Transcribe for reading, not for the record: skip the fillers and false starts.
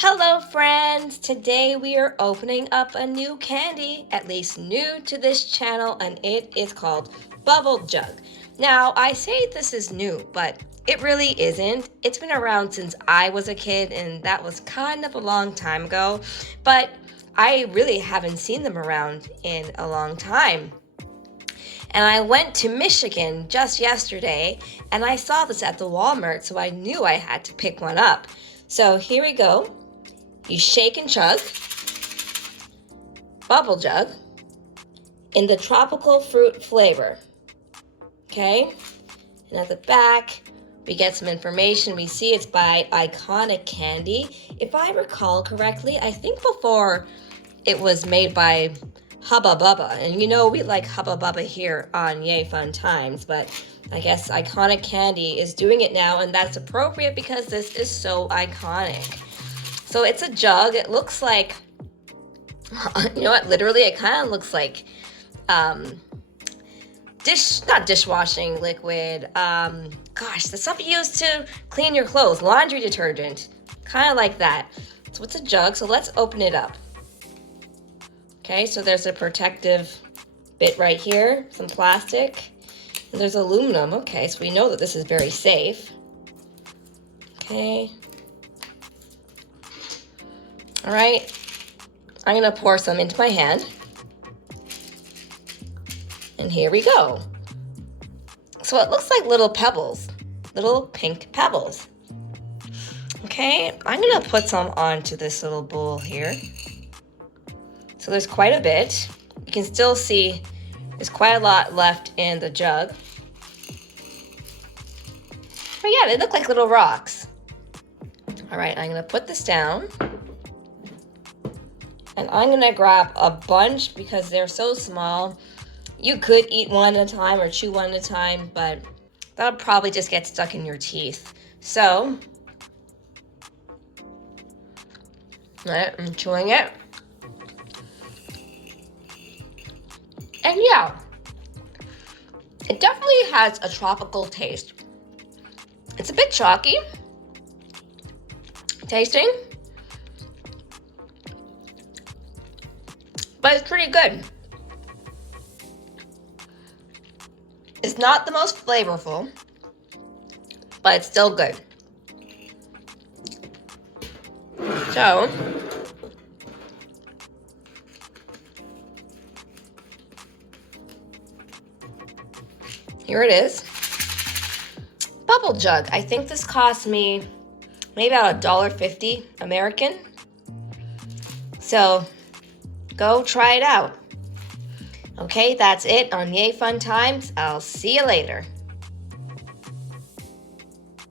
Hello friends! Today we are opening up a new candy, at least new to this channel, and it is called Bubble Jug. Now, I say this is new, but it really isn't. It's been around since I was a kid, and that was kind of a long time ago, but I really haven't seen them around in a long time. And I went to Michigan just yesterday, and I saw this at the Walmart, so I knew I had to pick one up. So here we go. You shake and chug, Bubble Jug, in the tropical fruit flavor. Okay? And at the back, we get some information. We see it's by Iconic Candy. If I recall correctly, I think before it was made by Hubba Bubba. And you know we like Hubba Bubba here on Yay Fun Times, but I guess Iconic Candy is doing it now, and that's appropriate because this is so iconic. So it's a jug. It looks like, you know what, literally it kind of looks like not dishwashing liquid. Gosh, the stuff you use to clean your clothes, laundry detergent, kind of like that. So it's a jug, so let's open it up. Okay, so there's a protective bit right here, some plastic, and there's aluminum. Okay, so we know that this is very safe. Okay. All right, I'm gonna pour some into my hand. And here we go. So it looks like little pebbles, little pink pebbles. Okay, I'm gonna put some onto this little bowl here. So there's quite a bit. You can still see there's quite a lot left in the jug. But yeah, they look like little rocks. All right, I'm gonna put this down. And I'm gonna grab a bunch because they're so small. You could eat one at a time or chew one at a time, but that'll probably just get stuck in your teeth. So, I'm chewing it. And yeah, it definitely has a tropical taste. It's a bit chalky tasting, but it's pretty good. It's not the most flavorful, but it's still good. So, here it is. Bubble Jug. I think this cost me maybe about $1.50 American. So, go try it out. Okay, that's it on Yay Fun Times. I'll see you later.